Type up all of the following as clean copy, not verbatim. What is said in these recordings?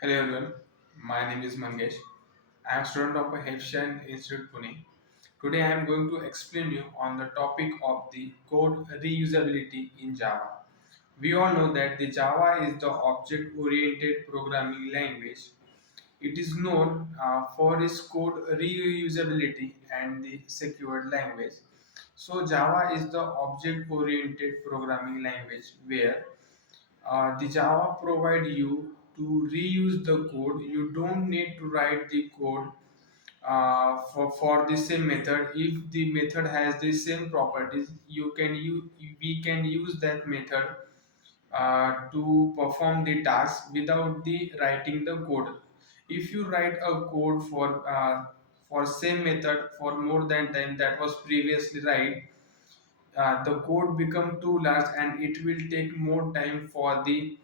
Hello everyone, my name is Mangesh. I am a student of Haitian Institute Pune. Today I am going to explain you on the topic of the code reusability in Java. We all know that the Java is the object-oriented programming language. It is known for its code reusability and the secured language. So Java is the object-oriented programming language where the Java provide you to reuse the code. You don't need to write the code for the same method. If the method has the same properties, we can use that method to perform the task without the writing the code. If you write a code for same method for more than time that was previously write, the code become too large and it will take more time for the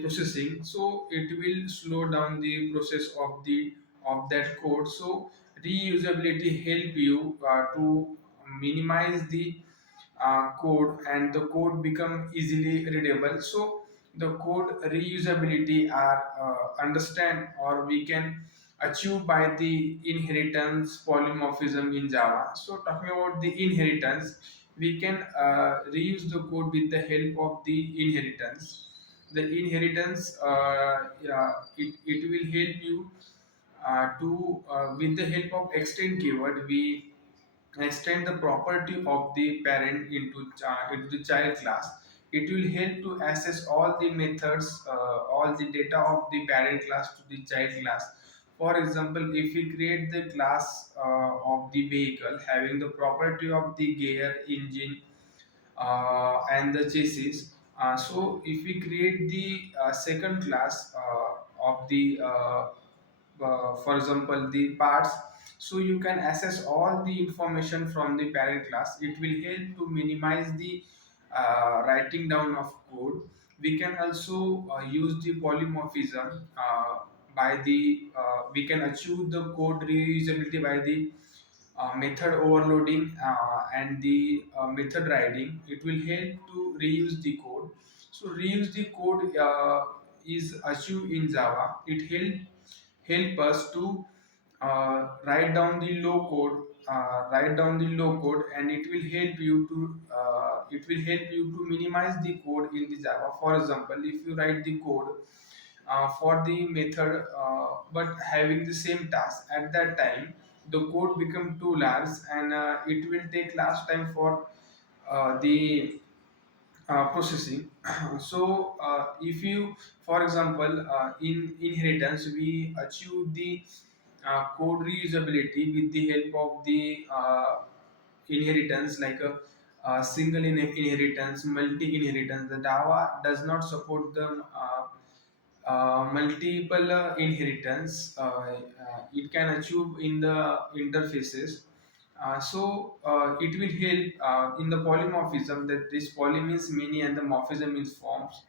processing, so it will slow down the process of that code. So reusability help you to minimize the code and the code become easily readable. So the code reusability are understand or we can achieved by the inheritance polymorphism in Java. So talking about the inheritance, we can reuse the code with the help of the inheritance. The inheritance, yeah, it will help you to with the help of extend keyword, we extend the property of the parent into the child class. It will help to access all the methods, all the data of the parent class to the child class. For example, if we create the class of the vehicle having the property of the gear, engine, and the chassis. So if we create the second class of the for example the parts, so you can access all the information from the parent class. It will help to minimize the writing down of code. We can also use the polymorphism by the we can achieve the code reusability by the method overloading and the method writing. It will help to reuse the code. So reuse the code is achieved in Java. It help us to write down the low code, and it will help you to minimize the code in the Java. For example, if you write the code for the method but having the same task, at that time the code become too large and it will take last time for the processing. So if you, for example, in inheritance we achieve the code reusability with the help of the inheritance, like a single inheritance, multi inheritance. The Java does not support the multiple inheritance. It can achieve in the interfaces. So it will help in the polymorphism, that this poly means many and the morphism means forms.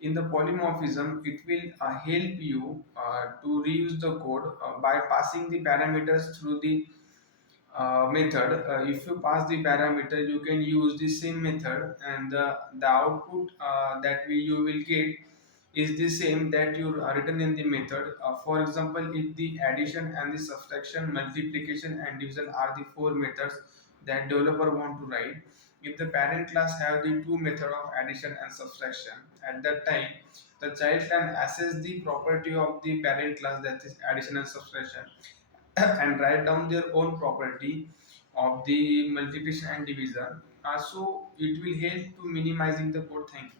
In the polymorphism, it will help you to reuse the code by passing the parameters through the method. If you pass the parameter, you can use the same method, and the output you will get is the same that you are written in the method. For example, if the addition and the subtraction, multiplication and division are the four methods that developer want to write, if the parent class have the two method of addition and subtraction, at that time the child can access the property of the parent class, that is addition and subtraction, and write down their own property of the multiplication and division. So it will help to minimizing the code. Thank you.